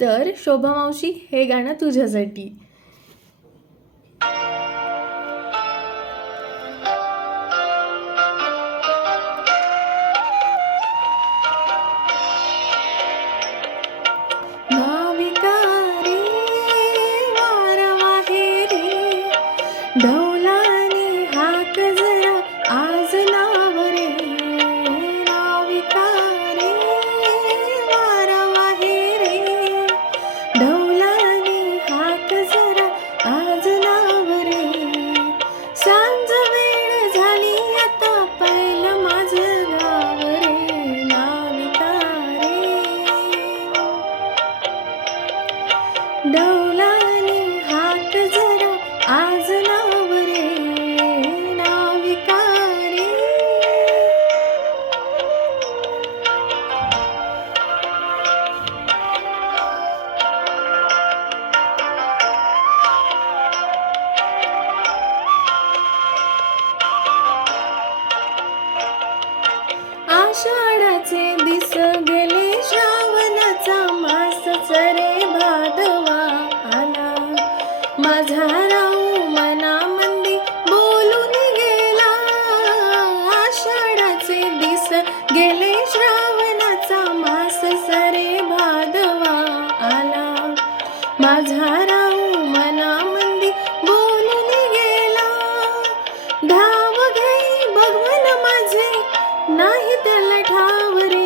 तर शोभा मावशी हे गाणं तुझ्यासाठी No. डौलाने हात जरा आज नावरे नाविकारे आषाढाचे दिस माझा राऊ मनामध्ये बोलून गेला. आषाढाचे दिस गेले श्रावणाचा मास सरे भादवा आला. माझा राऊ मनामध्ये बोलून गेला. धाव घे भगवन माझे नाही त्याला ठावरे